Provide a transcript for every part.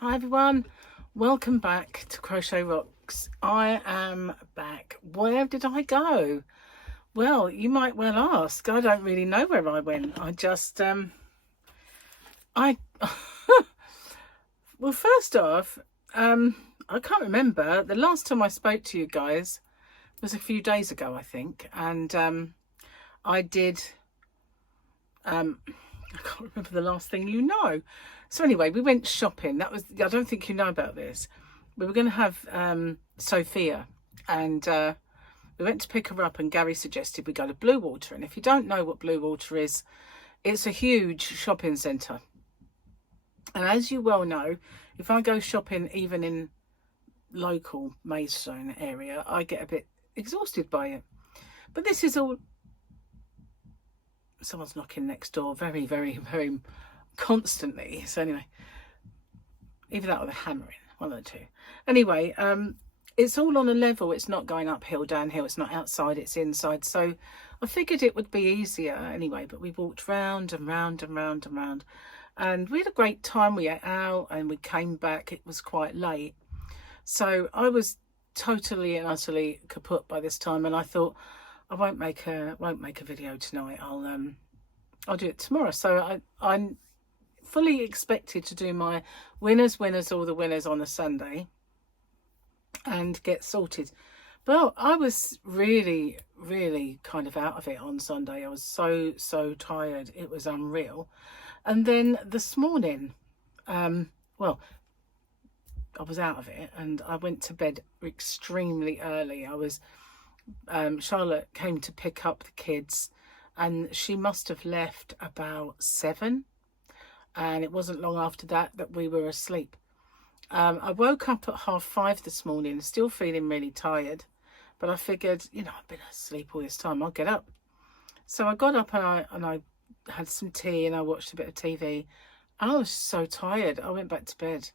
Hi everyone, welcome back to Crochet Rocks. I am back. Where did I go? Well, you might well ask. I don't really know where I went. I just I well, first off, I can't remember. The last time I spoke to you guys was a few days ago, I think, and I did I can't remember the last thing you know. So anyway, we went shopping. That was, I don't think you know about this. We were going to have Sophia, and we went to pick her up, and Gary suggested we go to Blue Water. And if you don't know what Blue Water is, it's a huge shopping centre. And as you well know, if I go shopping even in local Maidstone area, I get a bit exhausted by it. But this is all... Someone's knocking next door very, very, very constantly. So anyway, either that or the hammering, one of the two. Anyway, it's all on a level. It's not going uphill, downhill. It's not outside, it's inside. So I figured it would be easier anyway, but we walked round and round and round and round. And we had a great time. We ate out and we came back. It was quite late. So I was totally and utterly kaput by this time. And I thought, I won't make a video tonight. I'll do it tomorrow. So I'm fully expected to do my winners, all the winners on a Sunday and get sorted. But I was really, really kind of out of it on Sunday. I was so tired. It was unreal. And then this morning, well, I was out of it and I went to bed extremely early. Charlotte came to pick up the kids and she must have left about 7, and it wasn't long after that we were asleep. I woke up at 5:30 this morning, still feeling really tired, but I figured, you know, I've been asleep all this time, I'll get up. So I got up and I had some tea and I watched a bit of TV, and I was so tired I went back to bed,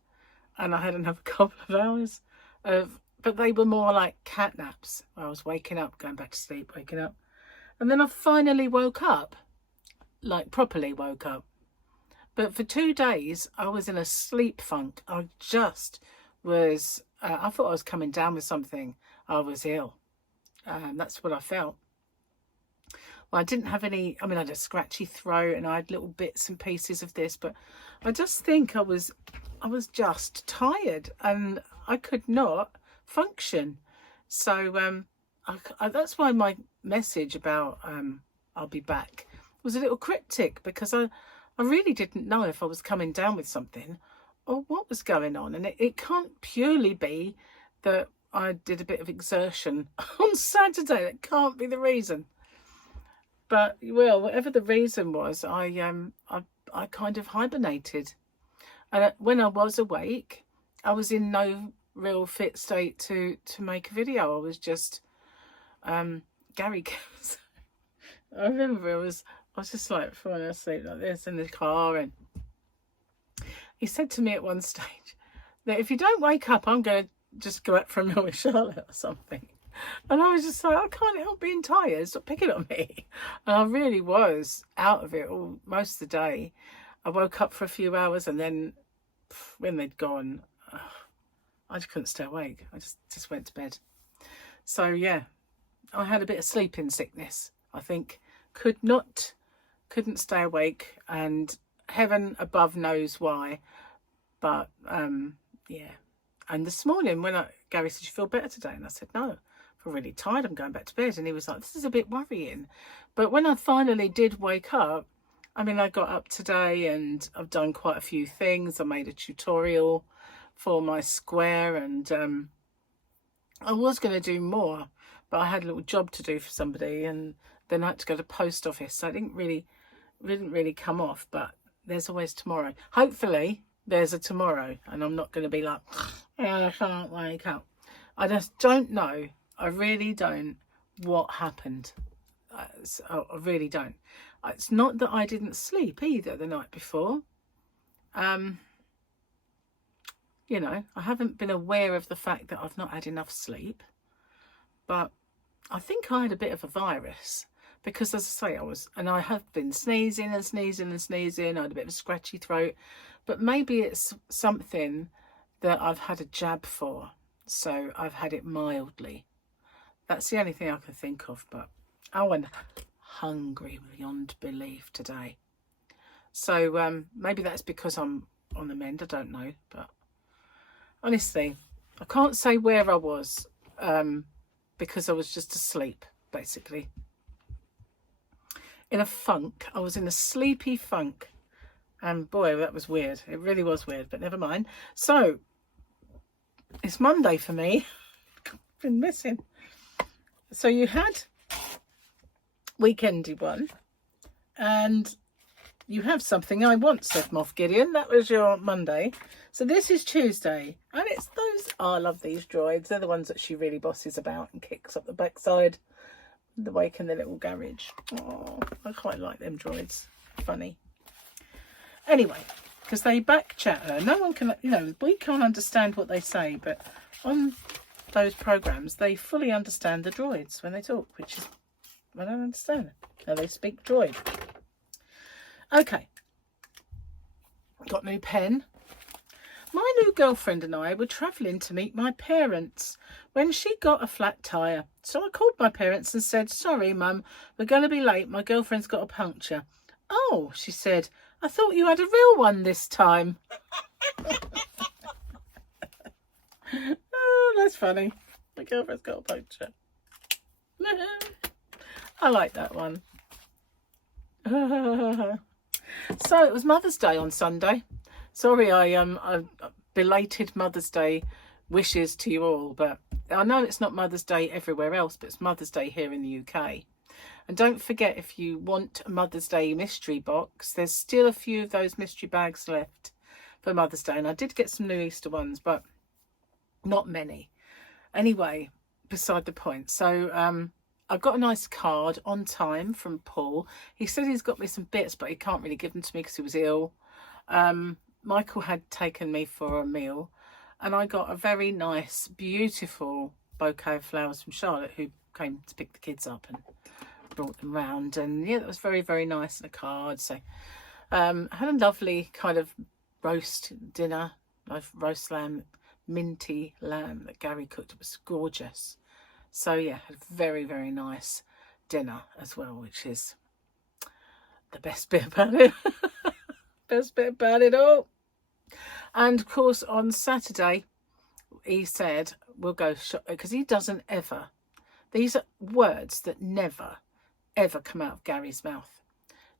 and I had another couple of hours of... But they were more like cat naps. I was waking up, going back to sleep, waking up. And then I finally woke up, like properly woke up. But for 2 days, I was in a sleep funk. I just was, I thought I was coming down with something. I was ill. That's what I felt. Well, I didn't have any, I mean, I had a scratchy throat and I had little bits and pieces of this, but I just think I was just tired and I could not function. So that's why my message about I'll be back was a little cryptic, because I really didn't know if I was coming down with something or what was going on. And it can't purely be that I did a bit of exertion on Saturday. That can't be the reason. But well, whatever the reason was, I kind of hibernated. And when I was awake, I was in no real fit state to make a video. I was just Gary goes, I remember I was just like falling asleep like this in the car, and he said to me at one stage that if you don't wake up, I'm going to just go out for a meal with Charlotte or something. And I was just like, I can't help being tired, stop picking on me. And I really was out of it all most of the day. I woke up for a few hours, and then when they'd gone, I just couldn't stay awake. I just went to bed. So yeah, I had a bit of sleeping sickness, I think. Couldn't stay awake, and heaven above knows why. But yeah. And this morning when Gary said, you feel better today? And I said, no, I feel really tired, I'm going back to bed. And he was like, this is a bit worrying. But when I finally did wake up, I mean, I got up today and I've done quite a few things. I made a tutorial for my square, and I was going to do more, but I had a little job to do for somebody, and then I had to go to the post office, so I didn't really come off. But there's always tomorrow. Hopefully there's a tomorrow, and I'm not going to be like, I can't wake up. I just don't know. I really don't what happened. I really don't. It's not that I didn't sleep either the night before. You know, I haven't been aware of the fact that I've not had enough sleep, but I think I had a bit of a virus, because as I say, I have been sneezing and sneezing and sneezing. I had a bit of a scratchy throat, but maybe it's something that I've had a jab for, so I've had it mildly. That's the only thing I can think of. But oh, and hungry beyond belief today. So maybe that's because I'm on the mend. I don't know, but honestly, I can't say where I was because I was just asleep, basically. In a funk. I was in a sleepy funk. And boy, that was weird. It really was weird, but never mind. So, it's Monday for me. Been missing. So you had Weekendy one. And you have something I want, said Moff Gideon. That was your Monday. So this is Tuesday. And it's those, oh, I love these droids. They're the ones that she really bosses about and kicks up the backside. The wake in the little garage. Oh, I quite like them droids. Funny. Anyway, because they back chat her. No one can, we can't understand what they say, but on those programs, they fully understand the droids when they talk, which is, I don't understand how they speak droid. Okay. Got a new pen. My new girlfriend and I were travelling to meet my parents when she got a flat tyre. So I called my parents and said, sorry, Mum, we're going to be late. My girlfriend's got a puncture. Oh, she said, I thought you had a real one this time. Oh, that's funny. My girlfriend's got a puncture. I like that one. So it was Mother's Day on Sunday. Sorry, I belated Mother's Day wishes to you all, but I know it's not Mother's Day everywhere else, but it's Mother's Day here in the UK. And don't forget, if you want a Mother's Day mystery box, there's still a few of those mystery bags left for Mother's Day. And I did get some new Easter ones, but not many. Anyway, beside the point. So I got a nice card on time from Paul. He said he's got me some bits, but he can't really give them to me because he was ill. Michael had taken me for a meal, and I got a very nice, beautiful bouquet of flowers from Charlotte, who came to pick the kids up and brought them round. And yeah, that was very, very nice, and a card. So I had a lovely kind of roast dinner, roast lamb, minty lamb that Gary cooked. It was gorgeous. So yeah, had a very, very nice dinner as well, which is the best bit about it. Best bit about it all. And of course on Saturday he said we'll go shop, because he doesn't ever, these are words that never ever come out of Gary's mouth.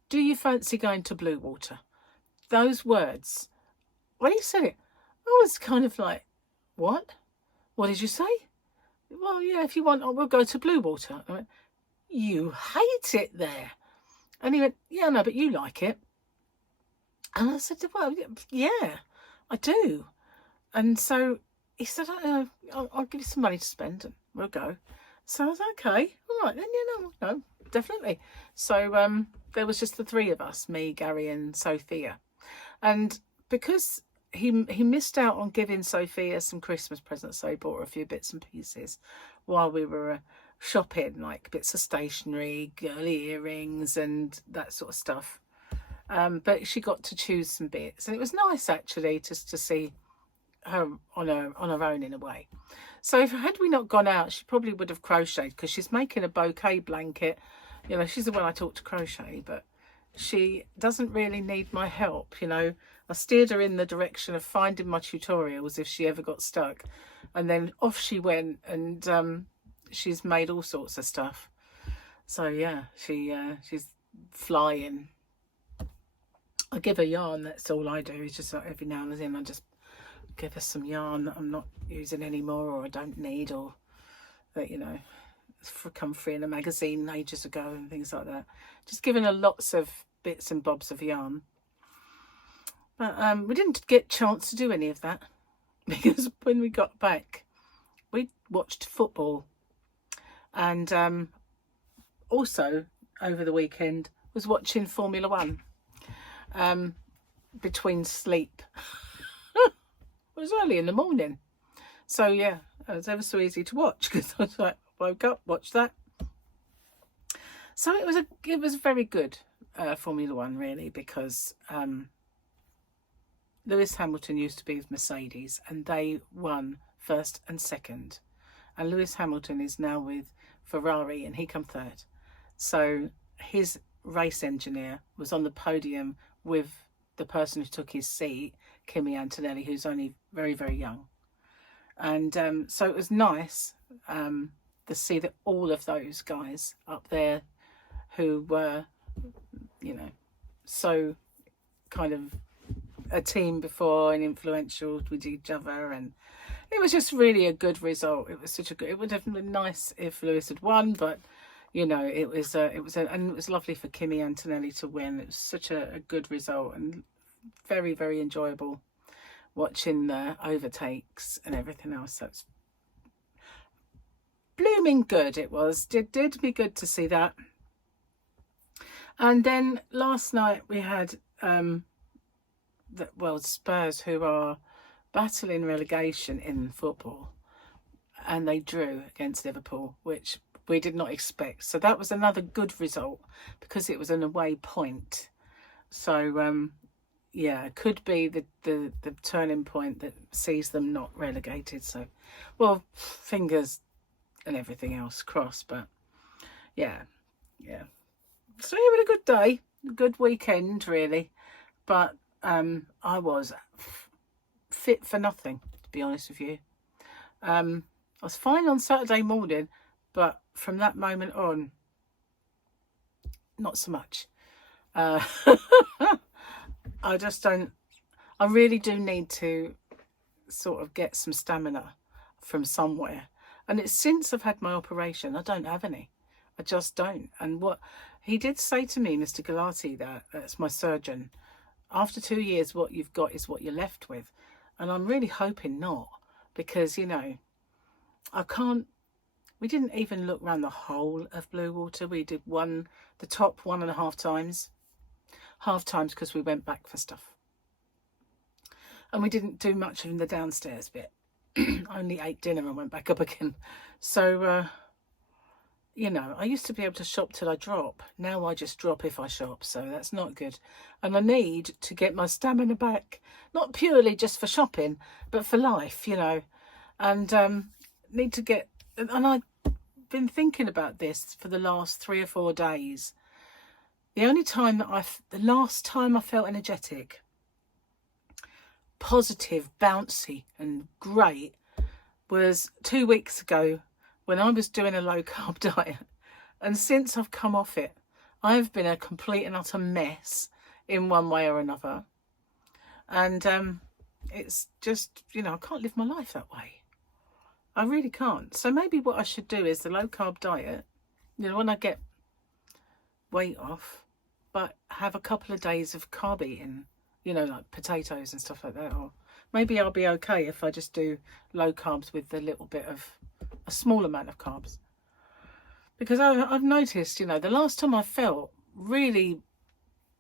Do you fancy going to Blue Water? Those words, when he said it, I was kind of like, what did you say? Well, yeah, if you want, we'll go to Blue Water. I went, you hate it there. And he went, yeah, no, but you like it. And I said, well, yeah, I do. And so he said, I'll give you some money to spend and we'll go. So I was like, okay, all right then, yeah, no, definitely. So there was just the three of us, me, Gary and Sophia. And because he missed out on giving Sophia some Christmas presents, so he bought her a few bits and pieces while we were shopping, like bits of stationery, girly earrings and that sort of stuff. But she got to choose some bits, and it was nice actually just to see her on her own in a way. So had we not gone out, she probably would have crocheted, because she's making a bouquet blanket. She's the one I taught to crochet, but she doesn't really need my help. I steered her in the direction of finding my tutorials if she ever got stuck, and then off she went, and she's made all sorts of stuff. So yeah, she's flying. I give her yarn, that's all I do. It's just like every now and then I just give her some yarn that I'm not using anymore, or I don't need, or that, it's come free in a magazine ages ago and things like that. Just giving her lots of bits and bobs of yarn. But we didn't get a chance to do any of that, because when we got back, we watched football. And also, over the weekend, was watching Formula One. Between sleep. It was early in the morning, so yeah, it was ever so easy to watch, because I was like, woke up, watched that. So it was very good Formula One, really, because Lewis Hamilton used to be with Mercedes, and they won first and second. And Lewis Hamilton is now with Ferrari, and he come third. So his race engineer was on the podium with the person who took his seat, Kimi Antonelli, who's only very, very young. And so it was nice to see that all of those guys up there who were, you know, so kind of a team before and influential with each other, and it was just really a good result. It was such a good, it would have been nice if Lewis had won, but you know, and it was lovely for Kimi Antonelli to win. It was such a good result, and very, very enjoyable watching the overtakes and everything else. So it's blooming good. It was, did me good to see that. And then last night we had Spurs, who are battling relegation in football, and they drew against Liverpool, which we did not expect. So that was another good result because it was an away point. So yeah, it could be the turning point that sees them not relegated. So, well, fingers and everything else crossed. But yeah. So it was a good day, a good weekend really. But I was fit for nothing, to be honest with you. I was fine on Saturday morning, but from that moment on, not so much. I just don't, I really do need to sort of get some stamina from somewhere. And it's since I've had my operation, I don't have any. I just don't. And what he did say to me, Mr. Galati, that's my surgeon, after 2 years, what you've got is what you're left with. And I'm really hoping not, because, you know, we didn't even look around the whole of Blue Water. We did the top 1.5 times. Half times because we went back for stuff. And we didn't do much in the downstairs bit. Only ate dinner and went back up again. So, you know, I used to be able to shop till I drop. Now I just drop if I shop. So that's not good. And I need to get my stamina back. Not purely just for shopping, but for life, you know. And need to get... And I've been thinking about this for the last 3 or 4 days. The last time I felt energetic, positive, bouncy and great was 2 weeks ago when I was doing a low carb diet. And since I've come off it, I've been a complete and utter mess in one way or another. And it's just, you know, I can't live my life that way. I really can't. So maybe what I should do is the low carb diet, you know, when I get weight off, but have a couple of days of carb eating, you know, like potatoes and stuff like that. Or maybe I'll be okay if I just do low carbs with a little bit of a small amount of carbs. Because I've noticed, you know, the last time I felt really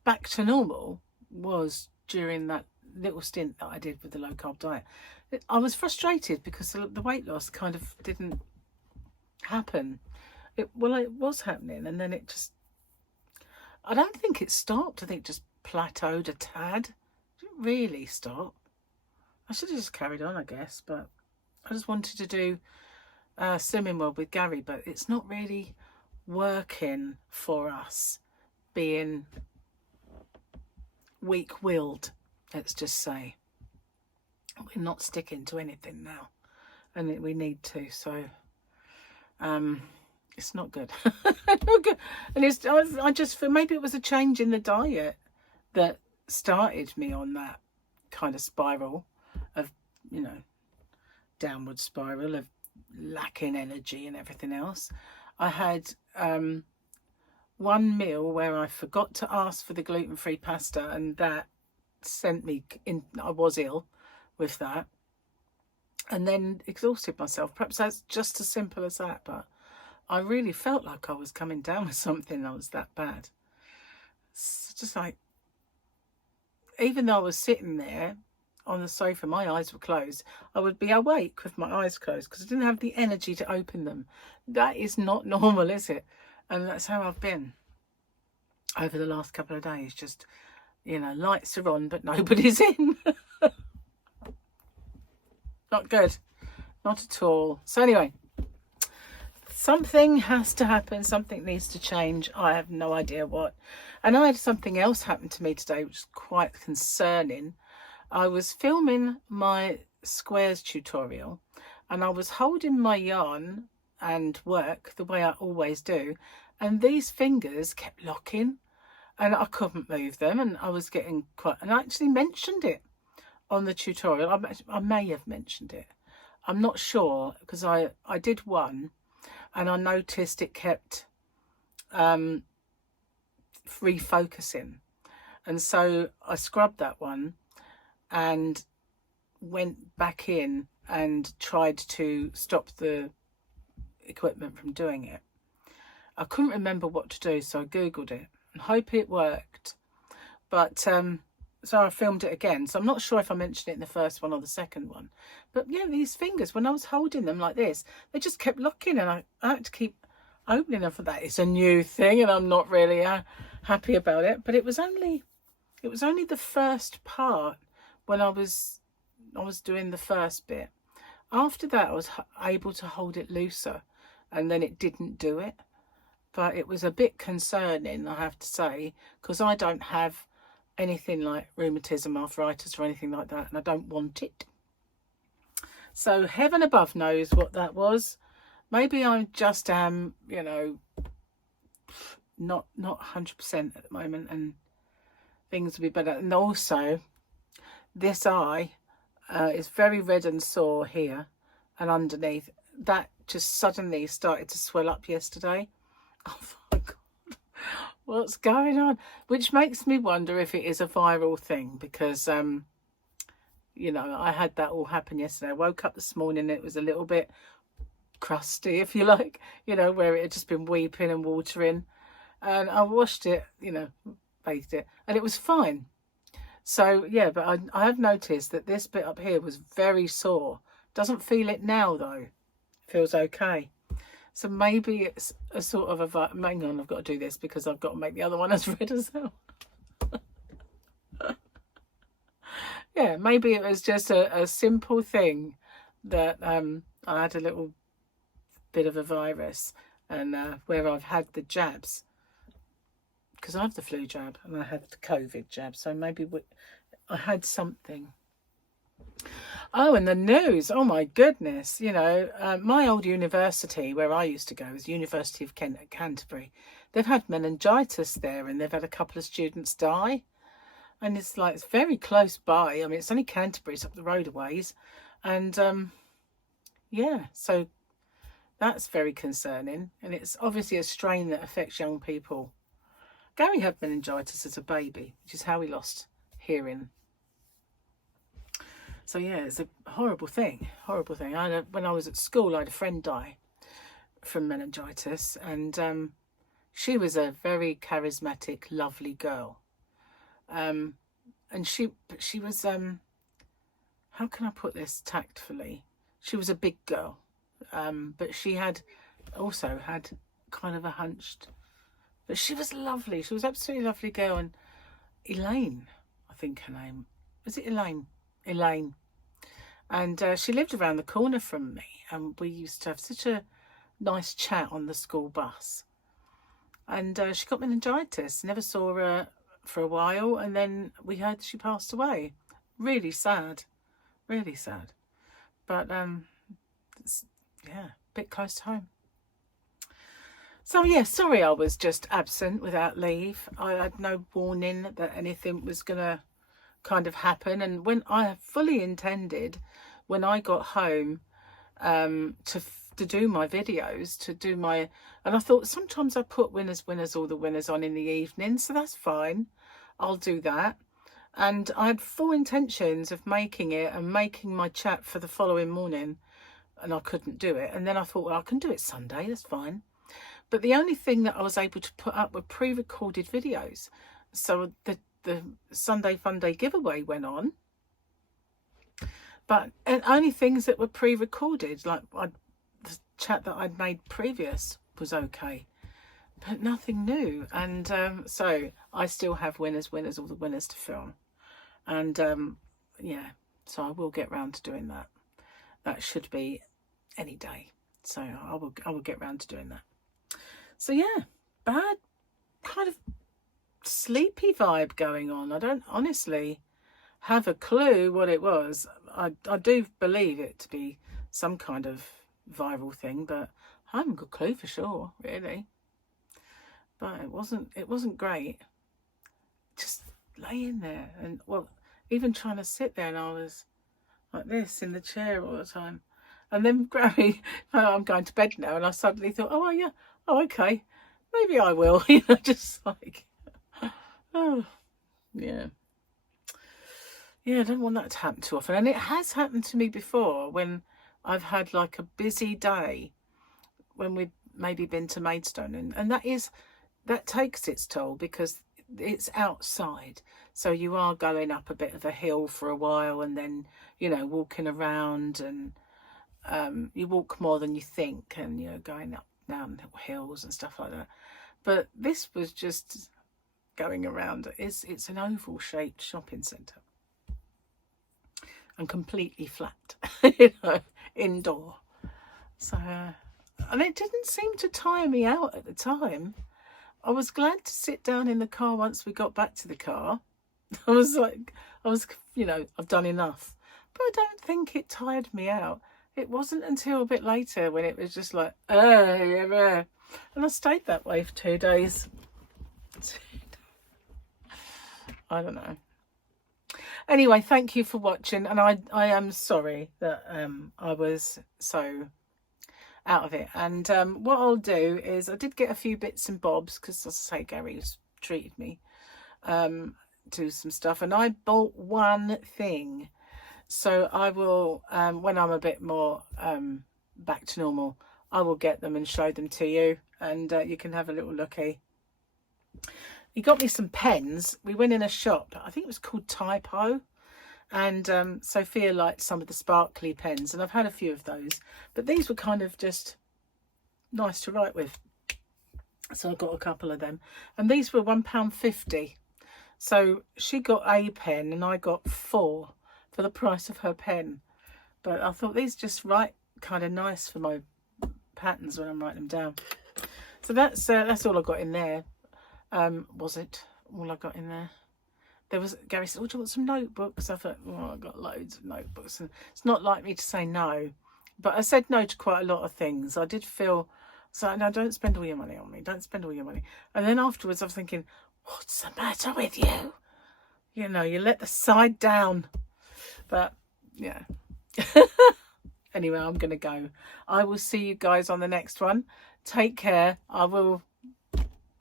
back to normal was during that little stint that I did with the low carb diet. I was frustrated because the weight loss kind of didn't happen. It was happening, and then it just, I don't think it stopped. I think it just plateaued a tad. It didn't really stop. I should have just carried on, I guess, but I just wanted to do Slimming World with Gary, but it's not really working for us, being weak-willed, let's just say. We're not sticking to anything now, and we need to, so it's not good. Not good. And it's, I just feel maybe it was a change in the diet that started me on that kind of spiral of, you know, downward spiral of lacking energy and everything else. I had one meal where I forgot to ask for the gluten-free pasta, and that sent me in, I was ill with that, and then exhausted myself. Perhaps that's just as simple as that, but I really felt like I was coming down with something that was that bad. It's just like, even though I was sitting there on the sofa, my eyes were closed, I would be awake with my eyes closed because I didn't have the energy to open them. That is not normal, is it? And that's how I've been over the last couple of days. Just, you know, lights are on but nobody's in. Not good. Not at all. So anyway, something has to happen. Something needs to change. I have no idea what. And I had something else happen to me today, which is quite concerning. I was filming my squares tutorial and I was holding my yarn and work the way I always do. And these fingers kept locking and I couldn't move them. And I was getting quite, and I actually mentioned it on the tutorial. I may have mentioned it. I'm not sure because I did one and I noticed it kept refocusing. And so I scrubbed that one and went back in and tried to stop the equipment from doing it. I couldn't remember what to do, so I googled it and hope it worked. But so I filmed it again, so I'm not sure if I mentioned it in the first one or the second one. But yeah, these fingers, when I was holding them like this, they just kept locking and I had to keep opening them for that. It's a new thing and I'm not really happy about it, but it was only the first part when I was doing the first bit. After that I was able to hold it looser and then it didn't do it. But it was a bit concerning, I have to say, because I don't have anything like rheumatism, arthritis or anything like that, and I don't want it. So heaven above knows what that was. Maybe I just am, you know, not 100% at the moment, and things will be better. And also, this eye is very red and sore here and underneath. That just suddenly started to swell up yesterday. Oh my God, what's going on? Which makes me wonder if it is a viral thing because, you know, I had that all happen yesterday. I woke up this morning and it was a little bit crusty, if you like, you know, where it had just been weeping and watering. And I washed it, you know, bathed it, and it was fine. So, yeah, but I have noticed that this bit up here was very sore. Doesn't feel it now, though. Feels okay. So maybe it's a sort of a... Hang on, I've got to do this because I've got to make the other one as red as well. Yeah, maybe it was just a simple thing that I had a little bit of a virus and where I've had the jabs. Because I have the flu jab and I had the COVID jab. So maybe I had something. Oh, and the news. Oh, my goodness. You know, my old university where I used to go was University of Kent at Canterbury. They've had meningitis there and they've had a couple of students die. And it's like, it's very close by. I mean, it's only Canterbury, it's up the road a ways. And, yeah, so that's very concerning. And it's obviously a strain that affects young people. Gary had meningitis as a baby, which is how he lost hearing. So yeah, it's a horrible thing, horrible thing. When I was at school, I had a friend die from meningitis, and she was a very charismatic, lovely girl. And she was, how can I put this tactfully? She was a big girl, but she also had kind of a hunched, but she was lovely. She was absolutely lovely girl. And Elaine, I think her name, was it Elaine? Elaine. And she lived around the corner from me, and we used to have such a nice chat on the school bus. And she got meningitis, never saw her for a while, and then we heard she passed away. Really sad, really sad. But it's, yeah, a bit close to home. So yeah, sorry I was just absent without leave. I had no warning that anything was gonna kind of happen, and when I fully intended when I got home to do my videos, and I thought sometimes I put winners all the winners on in the evening, so that's fine, I'll do that. And I had full intentions of making it and making my chat for the following morning, and I couldn't do it. And then I thought, well, I can do it Sunday, that's fine. But the only thing that I was able to put up were pre-recorded videos. So the Sunday Fun Day giveaway went on, but only things that were pre-recorded, like the chat that I'd made previous was okay, but nothing new. And so I still have winners all the winners to film, and yeah, so I will get round to doing that. that should be any day. So I will get round to doing that. So yeah, bad kind of sleepy vibe going on. I don't honestly have a clue what it was. I do believe it to be some kind of viral thing, but I haven't got a clue for sure, really. But it wasn't great. Just laying there, and well, even trying to sit there, and I was like this in the chair all the time. And then Granny, I'm going to bed now, and I suddenly thought, oh yeah, oh okay, maybe I will. You know, just like, oh yeah. Yeah, I don't want that to happen too often. And it has happened to me before when I've had like a busy day, when we've maybe been to Maidstone, and that takes its toll because it's outside. So you are going up a bit of a hill for a while, and then, you know, walking around, and you walk more than you think, and you're going up down hills and stuff like that. But this was just going around. It's an oval shaped shopping centre and completely flat, you know, indoor. So and it didn't seem to tire me out at the time. I was glad to sit down in the car once we got back to the car. I was, you know, I've done enough. But I don't think it tired me out. It wasn't until a bit later when it was just like, and I stayed that way for 2 days. I don't know. Anyway, thank you for watching, and I am sorry that I was so out of it. And what I'll do is, I did get a few bits and bobs because, as I say, Gary's treated me to some stuff, and I bought one thing. So I will, when I'm a bit more back to normal, I will get them and show them to you, and you can have a little looky. He got me some pens. We went in a shop, I think it was called Typo, and Sophia liked some of the sparkly pens, and I've had a few of those, but these were kind of just nice to write with, so I got a couple of them, and these were £1.50. So she got a pen and I got 4 for the price of her pen. But I thought these just write kind of nice for my patterns when I'm writing them down. So that's all I got in there. Was it all I got in there? There was, Gary said, oh, do you want some notebooks? I thought, oh, I've got loads of notebooks. And it's not like me to say no. But I said no to quite a lot of things. I did feel, so no, don't spend all your money on me. Don't spend all your money. And then afterwards I was thinking, what's the matter with you? You know, you let the side down. But yeah. Anyway, I'm going to go. I will see you guys on the next one. Take care. I will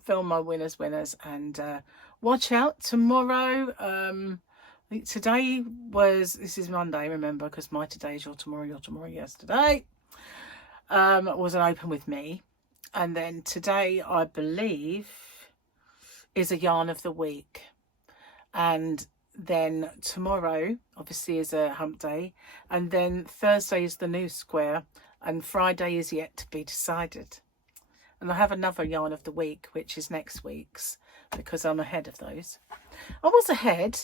film my winners, and watch out tomorrow. I think today this is Monday, remember, because my today is your tomorrow yesterday. Was an open with me. And then today, I believe, is a yarn of the week. And then tomorrow, obviously, is a hump day. And then Thursday is the new square. And Friday is yet to be decided. And I have another yarn of the week, which is next week's, because I'm ahead of those. I was ahead,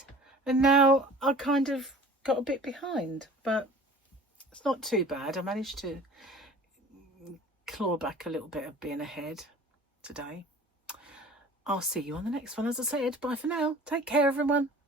and now I kind of got a bit behind. But it's not too bad. I managed to claw back a little bit of being ahead today. I'll see you on the next one. As I said, bye for now. Take care, everyone.